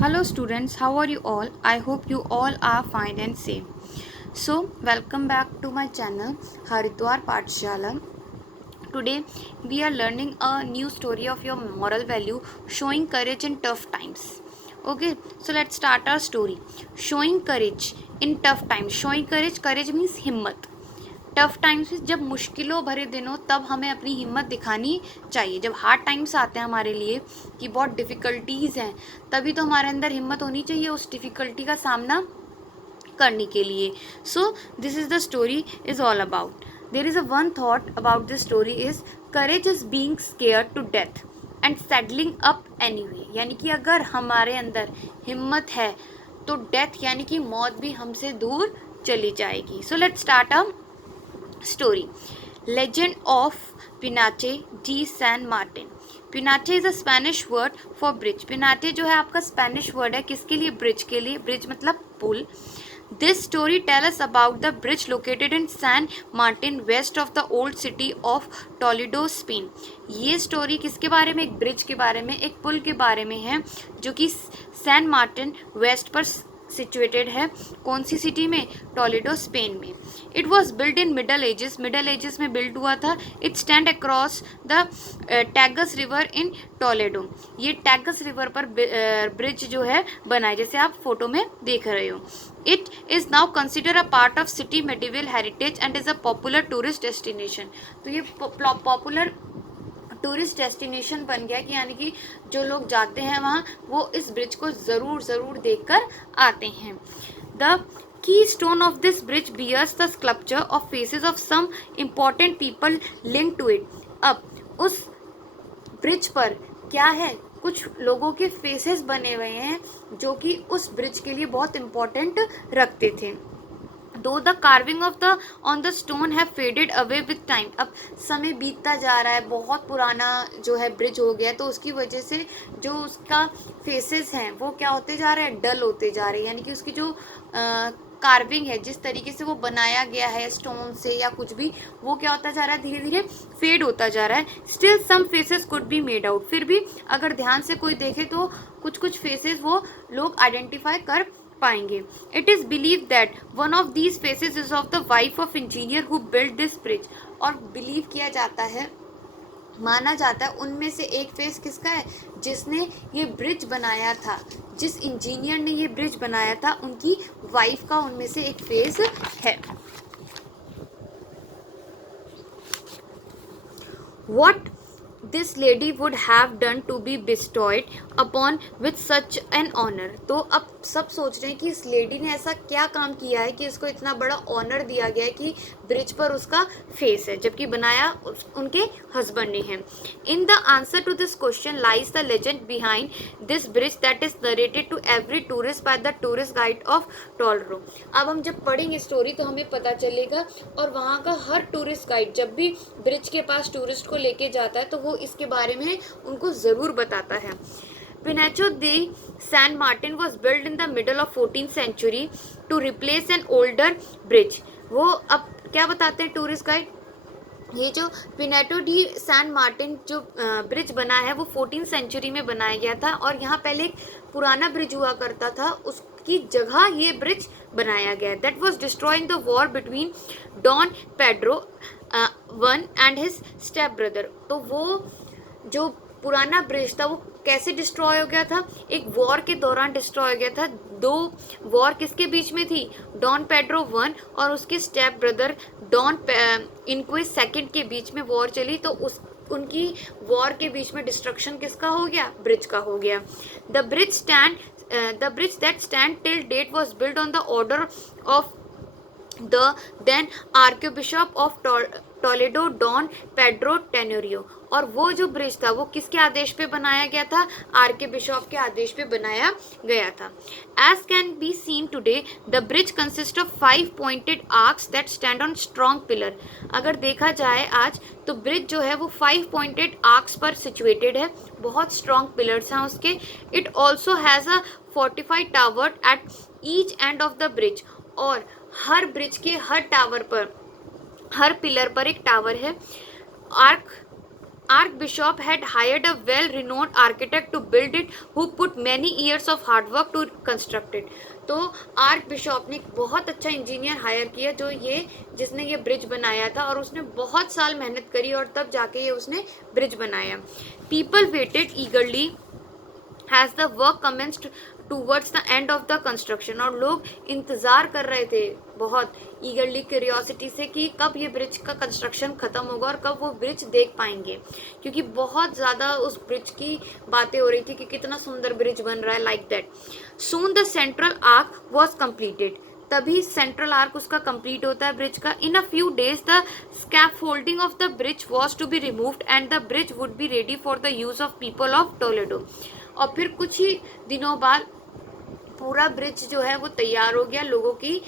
Hello students, how are you all? I hope you all are fine and safe. So, welcome back to my channel Haridwar Pathshala. Today we are learning a new story of your moral value showing courage in tough times. Okay, so let's start our story. Showing courage in tough times. Showing courage means हिम्मत. Tough times में जब मुश्किलों भरे दिन हो तब हमें अपनी हिम्मत दिखानी चाहिए. जब हार्ड टाइम्स आते हैं हमारे लिए कि बहुत डिफ़िकल्टीज़ हैं, तभी तो हमारे अंदर हिम्मत होनी चाहिए उस डिफ़िकल्टी का सामना करने के लिए. So this is the story is all about. There is a one thought about this story is courage is being scared to death and settling up anyway. यानी कि अगर हमारे अंदर हिम्मत है तो डेथ यानी कि मौत भी हमसे दूर चली जाएगी. So let's start a story. Legend of Pinache de San Martin. Pinache is a Spanish word for bridge. Pinache जो है आपका Spanish word है किसके लिए? Bridge के लिए. Bridge मतलब पुल. This story tells us about the bridge located in San Martin west of the old city of Toledo, Spain. ये स्टोरी किसके बारे में? एक ब्रिज के बारे में, एक पुल के बारे में है जो कि सैन मार्टिन वेस्ट पर सिचुएटेड है. कौन सी सिटी में? टोलेडो, स्पेन में. It was build in middle edges में बिल्ड हुआ था. It stand across the tags river in Toledo. ये टैगस रिवर पर ब्रिज जो है बना है, जैसे आप फोटो में देख रहे हो. It is now consider a part of city medieval heritage and is a popular tourist destination. तो ये पॉपुलर टूरिस्ट डेस्टिनेशन बन गया कि यानी कि जो लोग जाते हैं वहाँ वो इस ब्रिज को ज़रूर देखकर आते हैं. The keystone of this bridge bears the sculpture of faces of some important people linked to it. अब उस ब्रिज पर क्या है? कुछ लोगों के फेसेस बने हुए हैं जो कि उस ब्रिज के लिए बहुत इम्पोर्टेंट रखते थे. दो the carving of the on the stone have faded away with time. अब समय बीतता जा रहा है, बहुत पुराना जो है ब्रिज हो गया, तो उसकी वजह से जो उसका फेसेस हैं वो क्या होते जा रहे हैं? डल होते जा रहे हैं. यानी कि उसकी जो कार्विंग है, जिस तरीके से वो बनाया गया है स्टोन से या कुछ भी, वो क्या होता जा रहा है? धीरे धीरे फेड होता जा रहा है. Still some faces could be made out. फिर भी अगर ध्यान से कोई देखे तो कुछ फेसेस वो लोग आइडेंटिफाई कर पाएंगे. It is believe that one of these faces is of the wife of engineer who build this bridge. और बिलीव किया जाता है, माना जाता है उनमें से एक फेस किसका है? जिसने ये ब्रिज बनाया था, जिस इंजीनियर ने ये ब्रिज बनाया था, उनकी वाइफ का उनमें से एक फेस है. What this lady would have done to be bestowed upon with such an honor. तो अब सब सोच रहे हैं कि इस लेडी ने ऐसा क्या काम किया है कि इसको इतना बड़ा ऑनर दिया गया है कि ब्रिज पर उसका फेस है, जबकि बनाया उनके हस्बैंड ने है. In the answer to this question lies the legend behind this bridge that is narrated to every tourist by the tourist guide of Toledo. अब हम जब पढ़ेंगे स्टोरी तो हमें पता चलेगा, और वहाँ का हर टूरिस्ट गाइड जब भी ब्रिज के पास टूरिस्ट को लेके जाता है तो वो इसके बारे में उनको ज़रूर बताता है. Pinacho de San Martin was built in the middle of 14th century to replace an older bridge. वो अब क्या बताते हैं टूरिस्ट गाइड? ये जो पिनेटो डी सैन मार्टिन जो ब्रिज बना है वो 14th सेंचुरी में बनाया गया था, और यहाँ पहले एक पुराना ब्रिज हुआ करता था, उसकी जगह ये ब्रिज बनाया गया. That was destroying the war between Don Pedro one and his step brother. तो वो जो पुराना ब्रिज था वो कैसे डिस्ट्रॉय हो गया था? एक वॉर के दौरान डिस्ट्रॉय हो गया था. दो वॉर किसके बीच में थी? डॉन पेड्रो वन और उसके स्टेप ब्रदर डॉन इनक्विस सेकंड के बीच में वॉर चली. तो उनकी वॉर के बीच में डिस्ट्रक्शन किसका हो गया? ब्रिज का हो गया. The bridge that stand till date was build on the order of the then archbishop of Toledo Don Pedro Tenorio. और वो जो ब्रिज था वो किसके आदेश पे बनाया गया था? आर्कबिशप के आदेश पे बनाया गया था. As can be seen today the bridge consist of 5 pointed arcs that stand on strong pillar. अगर देखा जाए आज तो ब्रिज जो है वो 5 पॉइंटेड आर्क्स पर सिचुएटेड है, बहुत स्ट्रॉन्ग पिलर्स हैं उसके. It also has a fortified tower at each end of the bridge. और हर ब्रिज के हर टावर पर, हर पिलर पर एक टावर है. Arc Archbishop had hired a well-renowned architect to build it, who put many years of hard work to construct it. तो arc Bishop ने एक बहुत अच्छा इंजीनियर हायर किया जिसने ये ब्रिज बनाया था, और उसने बहुत साल मेहनत करी और तब जाके ये उसने ब्रिज बनाया. People waited eagerly has the work commenced towards the end of the construction. और लोग इंतज़ार कर रहे थे बहुत ईगरली, क्यूरियोसिटी से कि कब ये ब्रिज का कंस्ट्रक्शन ख़त्म होगा और कब वो ब्रिज देख पाएंगे, क्योंकि बहुत ज़्यादा उस ब्रिज की बातें हो रही थी कि कितना सुंदर ब्रिज बन रहा है, like that. Soon the central arch was completed. तभी सेंट्रल आर्क उसका कंप्लीट होता है ब्रिज का. In a few days the scaffolding of the bridge was to be removed and the bridge would be ready for the use of people of Toledo. और फिर कुछ ही दिनों बाद पूरा ब्रिज जो है वो तैयार हो गया, लोगों की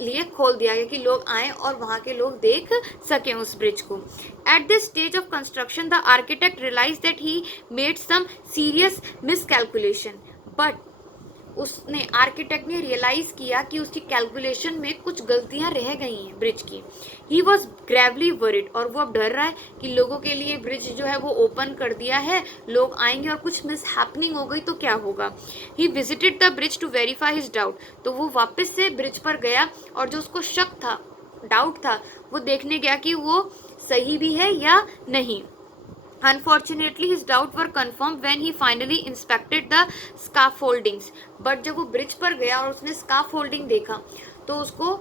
लिए खोल दिया गया कि लोग आए और वहाँ के लोग देख सकें उस ब्रिज को. At this stage of construction the architect realise that he made some serious miscalculation. But उसने आर्किटेक्ट ने रियलाइज किया कि उसकी कैलकुलेशन में कुछ गलतियां रह गई हैं ब्रिज की. He was Gravely worried. और वो अब डर रहा है कि लोगों के लिए ब्रिज जो है वो ओपन कर दिया है, लोग आएंगे और कुछ मिस हैपनिंग हो गई तो क्या होगा. He visited the bridge to verify his doubt. तो वो वापस से ब्रिज पर गया और जो उसको शक था, डाउट था, वो देखने गया कि वो सही भी है या नहीं. Unfortunately, his doubts were confirmed when he finally inspected the scaffoldings. But जब वो ब्रिज पर गया और उसने scaffolding देखा तो उसको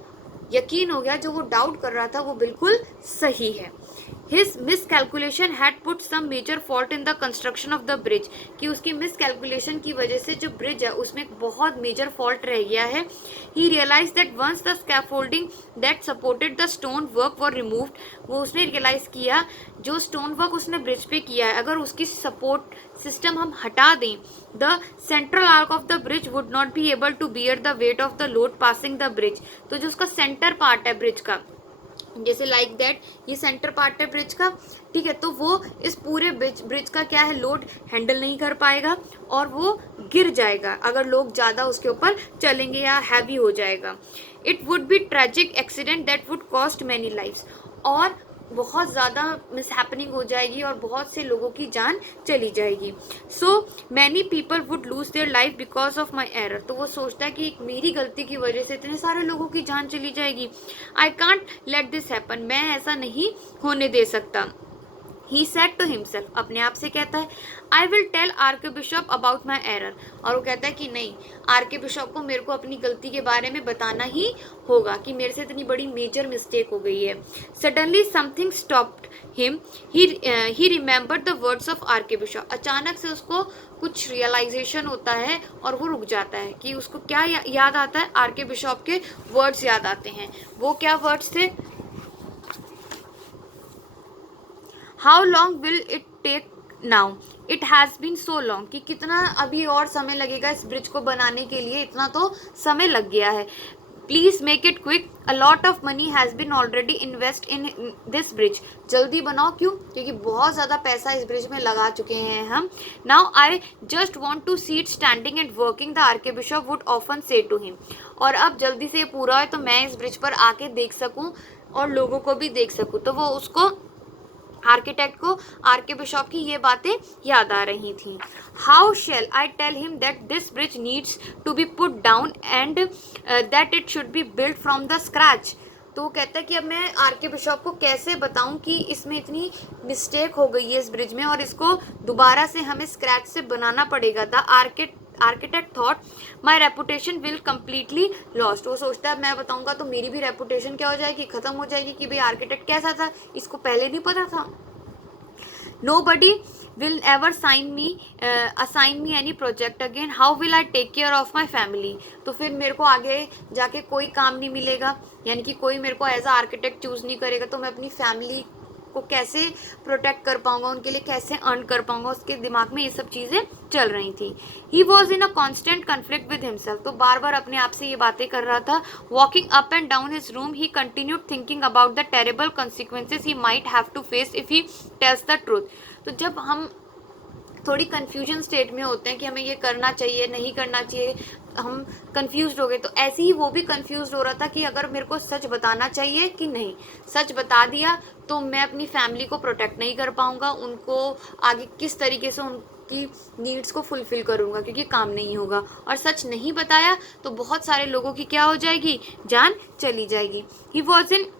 यकीन हो गया जो वो डाउट कर रहा था वो बिल्कुल सही है. His miscalculation had put some major fault in the construction of the bridge. कि उसकी miscalculation की वजह से जो ब्रिज है उसमें एक बहुत major fault रह गया है. He realized that once the scaffolding that supported the stone work were removed, वो उसने realize किया जो stone work उसने ब्रिज पे किया है अगर उसकी support system हम हटा दें, the central arc of the bridge would not be able to bear the weight of the load passing the bridge. तो जो उसका center part है ब्रिज का, जैसे लाइक दैट ये सेंटर पार्ट है ब्रिज का, ठीक है, तो वो इस पूरे ब्रिज का क्या है, लोड हैंडल नहीं कर पाएगा और वो गिर जाएगा अगर लोग ज़्यादा उसके ऊपर चलेंगे या हैवी हो जाएगा. It would be tragic accident that would cost many lives. और बहुत ज़्यादा मिसहैपनिंग हो जाएगी और बहुत से लोगों की जान चली जाएगी. So many people would lose their life because of my error. तो वो सोचता है कि मेरी गलती की वजह से इतने सारे लोगों की जान चली जाएगी. I can't let this happen. मैं ऐसा नहीं होने दे सकता. He said to himself, अपने आप से कहता है, I will tell Archbishop about my error. और वो कहता है कि नहीं, आर्कबिशप को मेरे को अपनी गलती के बारे में बताना ही होगा कि मेरे से इतनी बड़ी मेजर मिस्टेक हो गई है. Suddenly something stopped him. He remembered the words of Archbishop. अचानक से उसको कुछ रियलाइजेशन होता है और वो रुक जाता है कि उसको क्या याद आता है, आर्कबिशप के वर्ड्स याद आते हैं. वो क्या वर्ड्स थे, how long will it take now, it has been so long. कि कितना अभी और समय लगेगा इस ब्रिज को बनाने के लिए, इतना तो समय लग गया है. Please make it quick. A lot of money has been already invest in this bridge. जल्दी बनाओ. क्यों? क्योंकि बहुत ज़्यादा पैसा इस ब्रिज में लगा चुके हैं हम. Now I just want to see it standing and working, the archbishop would often say to him. और अब जल्दी से पूरा है तो मैं इस ब्रिज पर आके देख सकूँ और लोगों को भी देख सकूँ. तो वो उसको आर्किटेक्ट को आर्कबिशप की ये बातें याद आ रही थी. How shall I tell him that this bridge needs to be put down and that it should be build from the scratch. तो वो कहता है कि अब मैं आर्कबिशप को कैसे बताऊं कि इसमें इतनी मिस्टेक हो गई है इस ब्रिज में और इसको दोबारा से हमें स्क्रैच से बनाना पड़ेगा. The architect thought my reputation will completely lost. वो सोचता है मैं बताऊंगा तो मेरी भी रेपुटेशन क्या हो जाएगी, ख़त्म हो जाएगी कि भाई आर्किटेक्ट कैसा था, इसको पहले नहीं पता था. Nobody will ever assign me any project again. How will I take care of my family? तो फिर मेरे को आगे जाके कोई काम नहीं मिलेगा, यानी कि कोई मेरे को एज अ आर्किटेक्ट चूज़ नहीं करेगा, तो मैं अपनी फैमिली को कैसे प्रोटेक्ट कर पाऊंगा, उनके लिए कैसे अर्न कर पाऊंगा. उसके दिमाग में ये सब चीज़ें चल रही थी. ही was in a constant conflict with himself. तो बार बार अपने आप से ये बातें कर रहा था. Walking up and down his room he continued thinking about the terrible consequences he might have to face if he tells the truth. तो जब हम थोड़ी कन्फ्यूजन स्टेट में होते हैं कि हमें ये करना चाहिए नहीं करना चाहिए, हम कंफ्यूज हो गए। तो ऐसे ही वो भी कंफ्यूज हो रहा था कि अगर मेरे को सच बताना चाहिए कि नहीं, सच बता दिया तो मैं अपनी फैमिली को प्रोटेक्ट नहीं कर पाऊंगा, उनको आगे किस तरीके से उनकी नीड्स को फुलफिल करूंगा, क्योंकि काम नहीं होगा। और सच नहीं बताया तो बहुत सारे लोगों की क्या हो जाएगी, जान चली जाएगी। He was in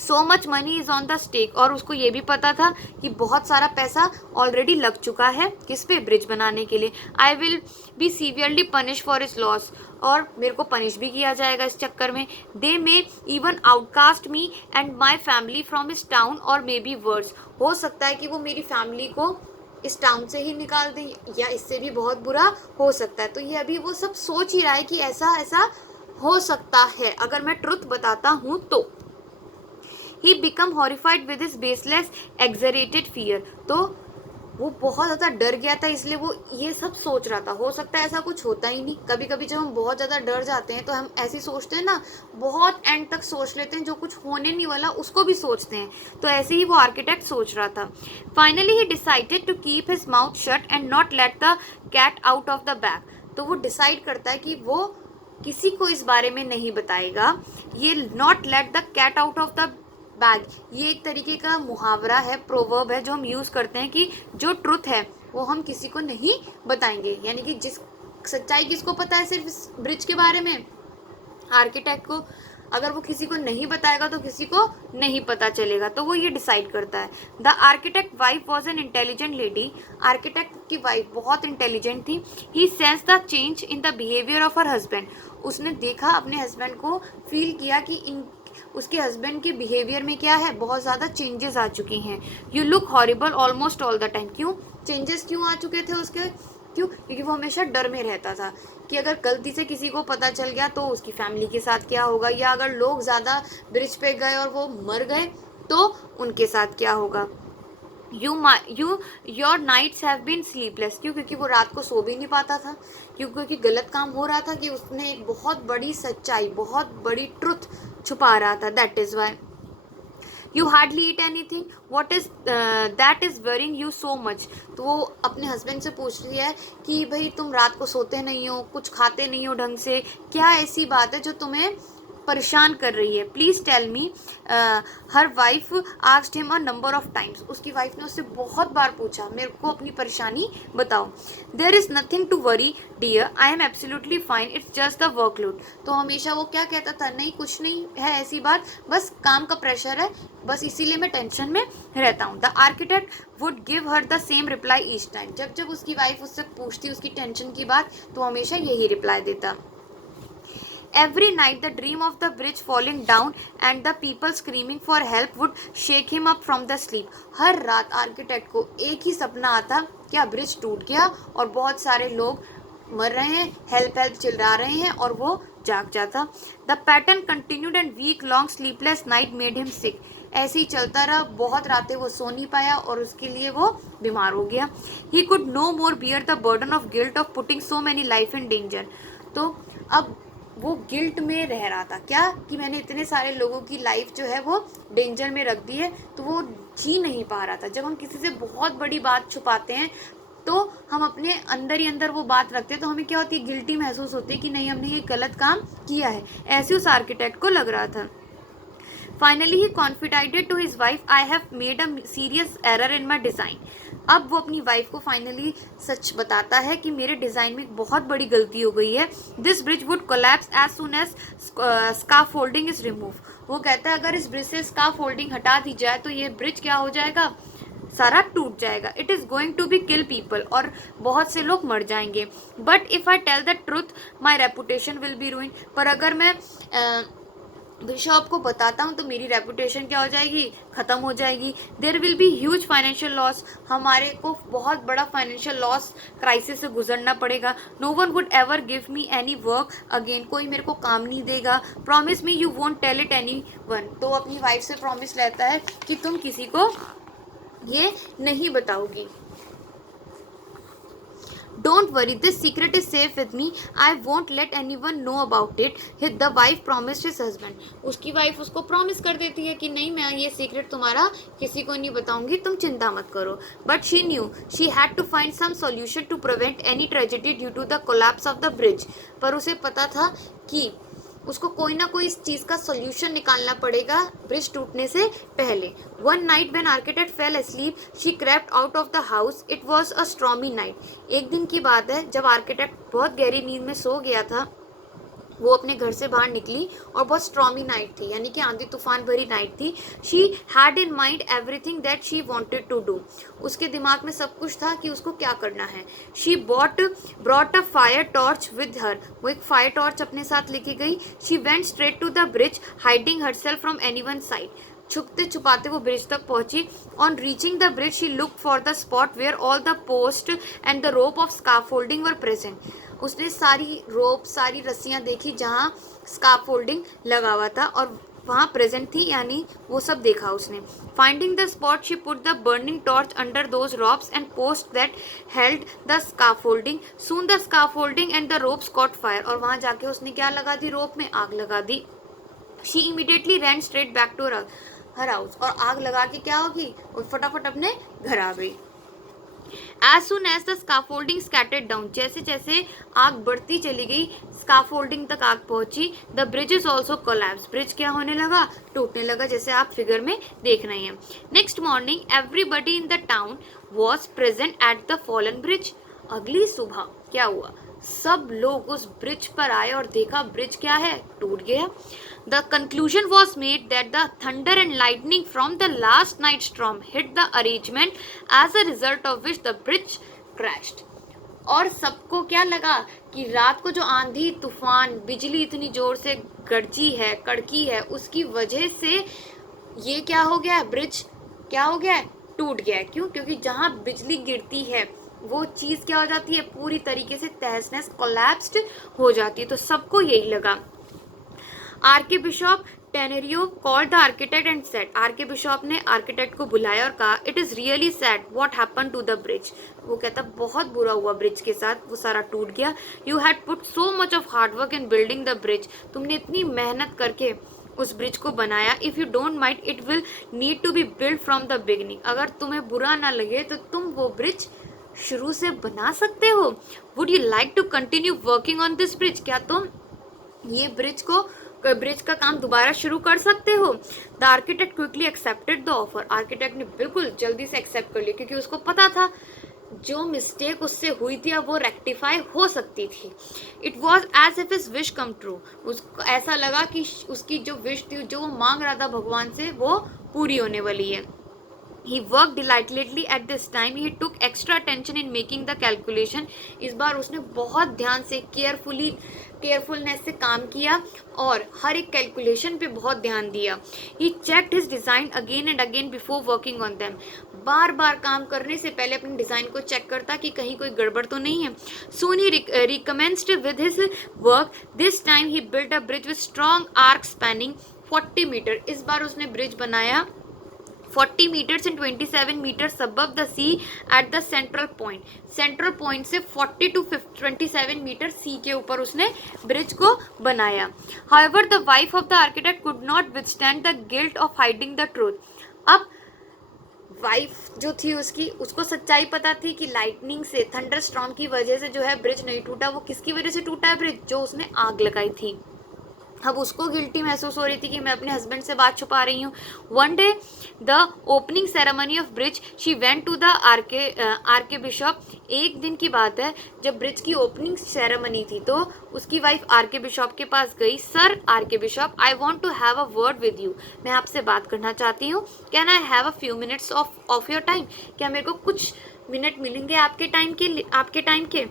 so much money is on the stake, और उसको ये भी पता था कि बहुत सारा पैसा ऑलरेडी लग चुका है किस पे, ब्रिज बनाने के लिए। I will be severely punish for is loss, और मेरे को पनिश भी किया जाएगा इस चक्कर में। They may even outcast me and my family from इस टाउन और मे बी वर्ड्स, हो सकता है कि वो मेरी फैमिली को इस टाउन से ही निकाल दें, या इससे भी बहुत बुरा हो सकता है। तो ये अभी वो सब सोच ही रहा है कि ऐसा ऐसा हो सकता है अगर मैं ट्रुथ बताता हूँ तो। He become horrified with his baseless exaggerated fear, तो वो बहुत ज़्यादा डर गया था, इसलिए वो ये सब सोच रहा था। हो सकता है ऐसा कुछ होता ही नहीं, कभी कभी जब हम बहुत ज़्यादा डर जाते हैं तो हम ऐसे सोचते हैं ना, बहुत एंड तक सोच लेते हैं, जो कुछ होने नहीं वाला उसको भी सोचते हैं। तो ऐसे ही वो आर्किटेक्ट सोच रहा था। Finally he decided to keep his mouth shut and not let the cat out of the bag, तो वो डिसाइड करता है कि वो किसी को इस बारे में नहीं बताएगा। ये not let the cat out of the bag, ये एक तरीके का मुहावरा है, प्रोवर्ब है, जो हम यूज़ करते हैं कि जो ट्रुथ है वो हम किसी को नहीं बताएंगे। यानी कि जिस सच्चाई किसको पता है, सिर्फ इस ब्रिज के बारे में आर्किटेक्ट को। अगर वो किसी को नहीं बताएगा तो किसी को नहीं पता चलेगा, तो वो ये डिसाइड करता है। The architect wife was an intelligent lady, architect की वाइफ बहुत इंटेलिजेंट थी। He sense the change in the behaviour of her husband, उसने देखा अपने हस्बैंड को, फील किया कि इन उसके हस्बैंड के बिहेवियर में क्या है, बहुत ज़्यादा चेंजेस आ चुकी हैं। You look horrible almost all the time, क्यों चेंजेस क्यों आ चुके थे उसके, क्यों, क्योंकि वो हमेशा डर में रहता था कि अगर गलती से किसी को पता चल गया तो उसकी फैमिली के साथ क्या होगा, या अगर लोग ज़्यादा ब्रिज पे गए और वो मर गए तो उनके साथ क्या होगा। Your nights have been sleepless, क्यों, क्योंकि वो रात को सो भी नहीं पाता था, क्योंकि गलत काम हो रहा था कि उसने एक बहुत बड़ी सच्चाई, बहुत बड़ी ट्रुथ छुपा रहा था। That is why you hardly eat anything, what is that is worrying you so much, तो वो अपने हस्बैंड से पूछ रही है कि भाई तुम रात को सोते नहीं हो, कुछ खाते नहीं हो ढंग से, क्या ऐसी बात है जो तुम्हें परेशान कर रही है। Please tell me, her wife asked him a number of times, उसकी वाइफ ने उससे बहुत बार पूछा, मेरे को अपनी परेशानी बताओ। There is nothing to worry dear, I am absolutely fine, it's just the workload, तो हमेशा वो क्या कहता था, नहीं कुछ नहीं है ऐसी बात, बस काम का प्रेशर है, बस इसीलिए मैं टेंशन में रहता हूँ। The architect would give her the same reply each time, जब जब उसकी वाइफ उससे पूछती उसकी टेंशन की बात तो हमेशा यही रिप्लाई देता। Every night the dream of the bridge falling down and the people screaming for help would shake him up from the sleep. हर रात आर्किटेक्ट को एक ही सपना आता, क्या ब्रिज टूट गया और बहुत सारे लोग मर रहे हैं, हेल्प हेल्प चिल्ला रहे हैं, और वो जाग जाता। The pattern continued and week long sleepless night made him sick, ऐसे ही चलता रहा, बहुत रातें वो सो नहीं पाया और उसके लिए वो बीमार हो गया। He could no more bear the burden of guilt of putting so many life in danger, तो अब वो गिल्ट में रह रहा था, क्या कि मैंने इतने सारे लोगों की लाइफ जो है वो डेंजर में रख दी है, तो वो जी नहीं पा रहा था। जब हम किसी से बहुत बड़ी बात छुपाते हैं तो हम अपने अंदर ही अंदर वो बात रखते हैं, तो हमें क्या होती है, गिल्टी महसूस होती है कि नहीं हमने ये गलत काम किया है, ऐसे उस आर्किटेक्ट को लग रहा था। Finally he confided to his wife, I have made a serious error in my design. अब वो अपनी वाइफ को फाइनली सच बताता है कि मेरे डिज़ाइन में एक बहुत बड़ी गलती हो गई है। This bridge would collapse as soon as scaffolding is remove, वो कहता है अगर इस ब्रिज से स्काफोल्डिंग हटा दी जाए तो ये ब्रिज क्या हो जाएगा, सारा टूट जाएगा। It is going to be kill people, और बहुत से लोग मर जाएंगे। But if I tell the truth my reputation will be ruin, पर अगर मैं बिशॉप को बताता हूँ तो मेरी रेपुटेशन क्या हो जाएगी, ख़त्म हो जाएगी। There will be huge financial loss, हमारे को बहुत बड़ा फाइनेंशियल लॉस क्राइसिस से गुजरना पड़ेगा। No one would ever give me any work again, कोई मेरे को काम नहीं देगा। Promise me you won't tell it anyone, तो अपनी वाइफ से प्रॉमिस लेता है कि तुम किसी को ये नहीं बताओगी। Don't worry, this secret is safe with me, I won't let anyone know about it, the wife promised his husband. उसकी वाइफ उसको प्रॉमिस कर देती है कि नहीं, मैं ये सीक्रेट तुम्हारा किसी को नहीं बताऊंगी, तुम चिंता मत करो। But she knew she had to find some solution to prevent any tragedy due to the collapse of the bridge. पर उसे पता था कि उसको कोई ना कोई इस चीज़ का सोल्यूशन निकालना पड़ेगा ब्रिज टूटने से पहले। One night when architect fell asleep, she crept out of the house, it was a stormy night. एक दिन की बात है जब आर्किटेक्ट बहुत गहरी नींद में सो गया था, वो अपने घर से बाहर निकली और बहुत स्ट्रॉमी नाइट थी, यानी कि आंधी तूफान भरी नाइट थी। She had in mind everything that she wanted to do. उसके दिमाग में सब कुछ था कि उसको क्या करना है। She brought a fire torch with her. वो एक फायर टॉर्च अपने साथ लेके गई। She went straight to the bridge, hiding herself from anyone sight. छुपते छुपाते वो ब्रिज तक पहुंची। On reaching the bridge she look for the spot where all the post and the rope of scaffolding were present. उसने सारी रोप, सारी रस्सियां देखी जहाँ स्काफोल्डिंग लगा हुआ था और वहाँ प्रेजेंट थी, यानी वो सब देखा उसने। Finding the spot she put the burning torch under those ropes and post that held the scaffolding. Soon the scaffolding and the ropes cot fire. और वहाँ जाके उसने क्या लगा दी, रोप में आग लगा दी। She immediately ran straight back to her house. और आग लगा के क्या होगी, वो फटाफट अपने घर आ गई। As soon as the scaffolding scattered down, जैसे जैसे आग बढ़ती चली गई, स्काफोल्डिंग तक आग पहुंची। The bridge is also collapse. Bridge क्या होने लगा, टूटने लगा, जैसे आप फिगर में देख रहे हैं। Next morning everybody in the town was present at the fallen bridge. अगली सुबह क्या हुआ, सब लोग उस ब्रिज पर आए और देखा ब्रिज क्या है, टूट गया। The conclusion was made that the thunder and lightning from the last night's storm hit the arrangement, as a result of which the bridge crashed. और सबको क्या लगा कि रात को जो आंधी तूफान, बिजली इतनी जोर से गरजी है, कड़की है, उसकी वजह से ये क्या हो गया, ब्रिज क्या हो गया, टूट गया। क्यों? क्योंकि जहाँ बिजली गिरती है वो चीज़ क्या हो जाती है, पूरी तरीके से तहस नहस, कोलैप्स्ड हो जाती है। तो सबको यही लगा। Archbishop Tenorio called the architect and said. Archbishop ने आर्किटेक्ट को बुलाया और कहा, it is really sad what happen to the bridge. वो कहता बहुत बुरा हुआ ब्रिज के साथ, वो सारा टूट गया। You had put so much of hard work in building the bridge. तुमने इतनी मेहनत करके उस ब्रिज को बनाया। If you don't mind it will need to be build from the beginning. अगर तुम्हें बुरा ना लगे तो तुम वो ब्रिज शुरू से बना सकते हो। Would you like to continue working on this bridge. क्या तुम ये ब्रिज का काम दोबारा शुरू कर सकते हो। The architect quickly accepted the offer. Architect ने बिल्कुल जल्दी से एक्सेप्ट कर लिया, क्योंकि उसको पता था जो मिस्टेक उससे हुई थी अब वो रेक्टिफाई हो सकती थी। It was as if his wish come true. उसको ऐसा लगा कि उसकी जो विश थी, जो वो मांग रहा था भगवान से, वो पूरी होने वाली है। He worked delightedly at this time. He took extra attention in making the calculation. इस बार उसने बहुत ध्यान से केयरफुलनेस से काम किया और हर एक कैलकुलेशन पे बहुत ध्यान दिया। He checked his design again and again before working on them. बार बार काम करने से पहले अपने डिज़ाइन को चेक करता कि कहीं कोई गड़बड़ तो नहीं है। Soon he recommenced with his work. This time he built a bridge with strong arc spanning 40 metre. इस बार उसने ब्रिज बनाया 40 meters and 27 meters above the sea at the central point. Central point से 40 to 27 मीटर सी के ऊपर उसने bridge को बनाया। However, the wife of the architect could not withstand the guilt of hiding the truth. अब wife जो थी उसको सच्चाई पता थी कि लाइटनिंग से, थंडर स्टॉर्म की वजह से जो है ब्रिज नहीं टूटा। वो किसकी वजह से टूटा है ब्रिज, जो उसने आग लगाई थी। अब उसको गिल्टी महसूस हो रही थी कि मैं अपने हस्बैंड से बात छुपा रही हूँ। One day the opening ceremony of bridge she went to the archbishop. एक दिन की बात है जब ब्रिज की ओपनिंग सेरेमनी थी तो उसकी वाइफ आर्किबिशप के पास गई। Sir archbishop, I want to have a word with you. मैं आपसे बात करना चाहती हूँ। Can I have a few minutes of your time. क्या मेरे को कुछ मिनट मिलेंगे आपके टाइम के।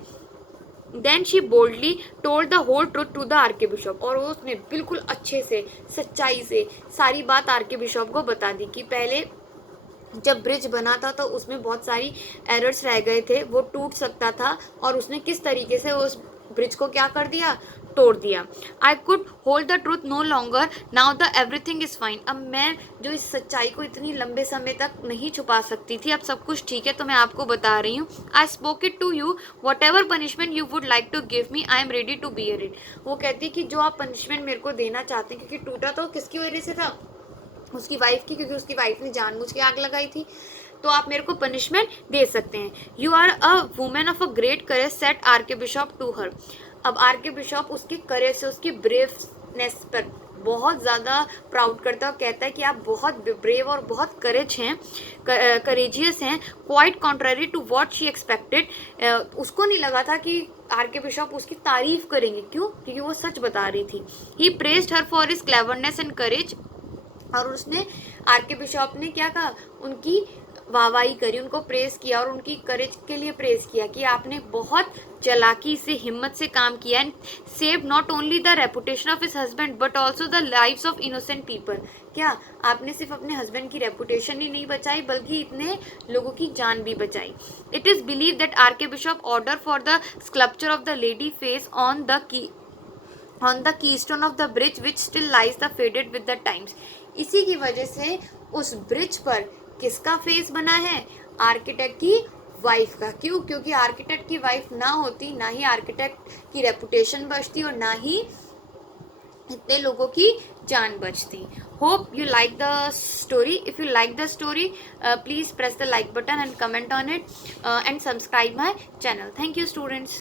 Then she boldly told the whole truth to the archbishop. और उसने बिल्कुल अच्छे से, सच्चाई से सारी बात आर्किबिशप को बता दी कि पहले जब ब्रिज बना था तो उसमें बहुत सारी एरर्स रह गए थे, वो टूट सकता था, और उसने किस तरीके से उस ब्रिज को क्या कर दिया, तोड़ दिया। I could hold the truth no longer, now the everything is fine. अब मैं जो इस सच्चाई को इतनी लंबे समय तक नहीं छुपा सकती थी, अब सब कुछ ठीक है, तो मैं आपको बता रही हूँ। I spoke it to you, whatever punishment you would like to give me, I am ready to bear it. वो कहती है कि जो आप पनिशमेंट मेरे को देना चाहते हैं, क्योंकि टूटा तो किसकी वजह से था, उसकी वाइफ की, क्योंकि उसकी वाइफ ने जानबूझ के आग लगाई थी, तो आप मेरे को पनिशमेंट दे सकते हैं। You are a women of a great courage, said archbishop to her. अब आर के बिशप उसके करेज से, उसकी ब्रेवनेस पर बहुत ज़्यादा प्राउड करता है और कहता है कि आप बहुत ब्रेव और बहुत करेज हैं, करेजियस हैं, quite contrary to what she expected. उसको नहीं लगा था कि आर के बिशप उसकी तारीफ करेंगे, क्यों, क्योंकि वो सच बता रही थी। He praised her for his cleverness and courage, और उसने आर के बिशप ने क्या कहा, उनकी वाहवाही करी, उनको प्रेस किया और उनकी करेज के लिए प्रेस किया कि आपने बहुत चालाकी से, हिम्मत से काम किया, and save not only the reputation of his husband but also the lives of innocent people. क्या आपने सिर्फ अपने हस्बैंड की रेपुटेशन ही नहीं बचाई, बल्कि इतने लोगों की जान भी बचाई। It is believe that archbishop order for the sculpture of the lady face on the keystone of the bridge which still lies the faded with the times. इसी की वजह से उस ब्रिज पर किसका फेस बना है, architect की वाइफ का। क्यों, क्योंकि आर्किटेक्ट की वाइफ ना होती, ना ही आर्किटेक्ट की रेपुटेशन बचती और ना ही इतने लोगों की जान बचती। Hope you like the story. If you like the story, please press the like button and comment on it and subscribe my channel. Thank you students.